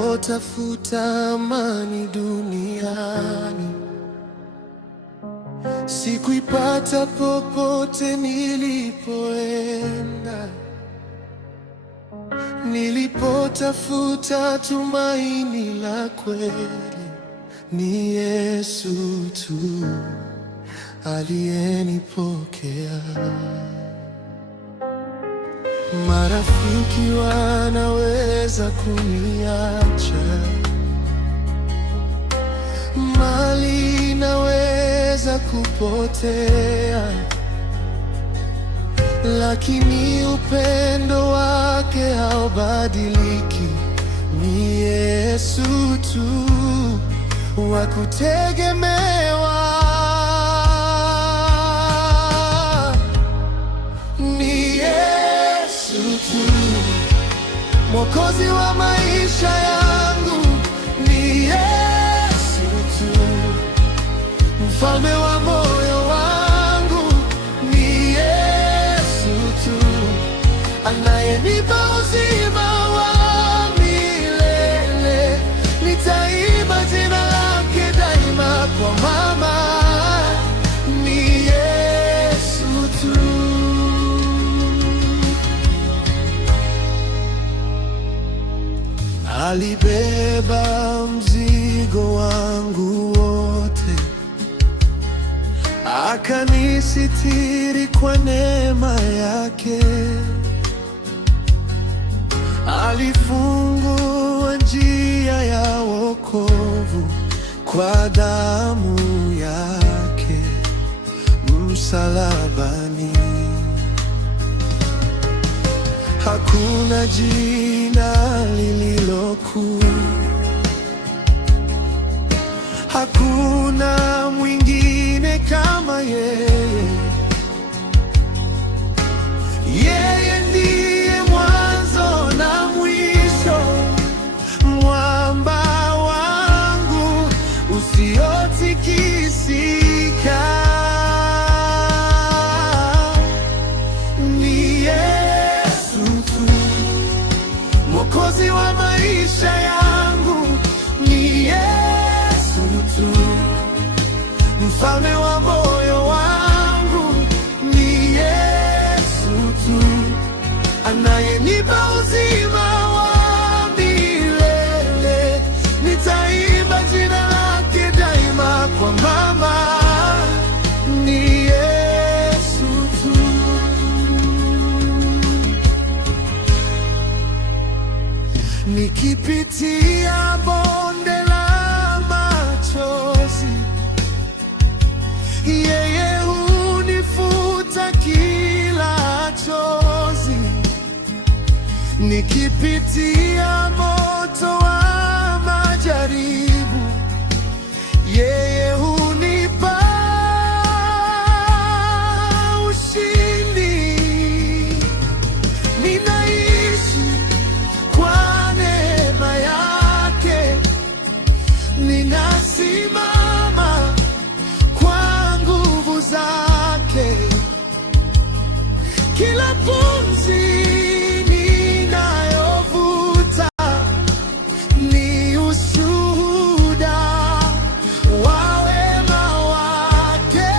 Nilipotafuta amani duniani, sikuipata popote nilipoenda. Nilipotafuta tumaini la kweli, ni Yesu tu aliyenipokea. Marafiki wanaweza kuniacha, mali inaweza kupotea, lakini upendo wake haubadiliki. Ni Yesu tu wa kutegemewa. Mwokozi wa maisha yangu ni Yesu tu, mfalme wa moyo wangu ni Yesu tu, anayenipa uzima wa milele. Nitaimba jina lake daima, kwa mama ni Yesu tu. Alibeba mzigo wangu wote, akanisitiri kwa neema yake. Alifungua njia ya wokovu kwa damu yake msalabani. Hakuna jina lililo kuu, hakuna mwingine kama yeye. Yeye ndiye mwanzo na mwisho, mwamba wangu usiotikisika. Mwokozi wa maisha yangu ni Yesu tu, mfalme wa moyo wangu ni Yesu tu, anayenipa uzima wa milele. Nitaimba jina lake daima, kwa mama ni Yesu tu. Nikipitia bonde la machozi, yeye hunifuta kila chozi. Nikipitia moto wa majaribu, yeye hunipa ushindi. Ninaishi kwa neema yake, ninasimama kwa nguvu zake. Kila pumzi ninayovuta ni ushuhuda wa wema wake.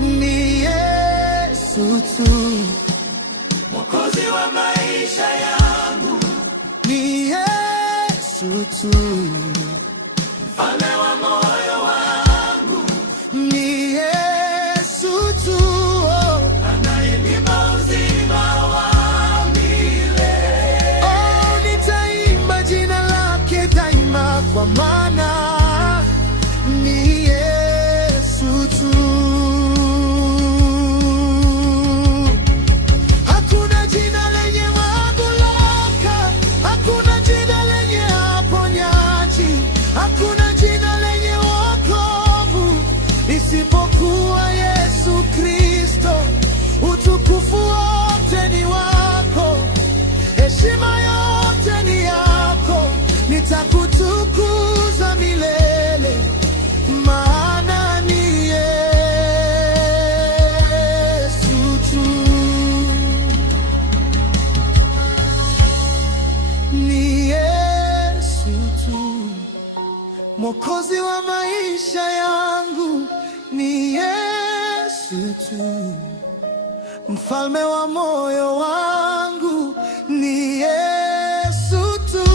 Ni Yesu tu, mwokozi wa maisha yangu ni Yesu tu, mfalme wa moyo wangu ni Yesu tu, anayenipa uzima wa milele. Oh, nitaimba jina lake daima, kwa maana ni Yesu tu. Hakuna jina lenye mamlaka, hakuna jina lenye hapo ni Yesu tu. Mwokozi wa maisha yangu ni Yesu tu. Mfalme wa moyo wangu ni Yesu tu,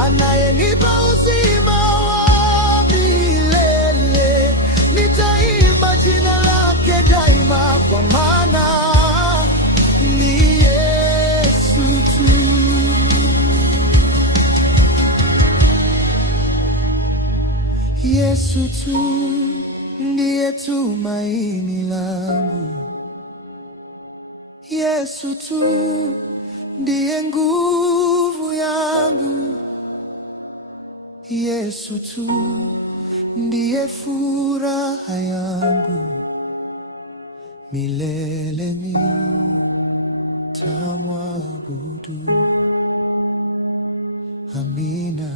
anayenipa uzima wa milele. Nitaimba jina lake daima, kwa maana ni Yesu tu. Yesu tu ndiye tumaini langu. Yesu tu ndiye nguvu yangu. Yesu tu ndiye furaha yangu. Milele nitamwabudu. Amina.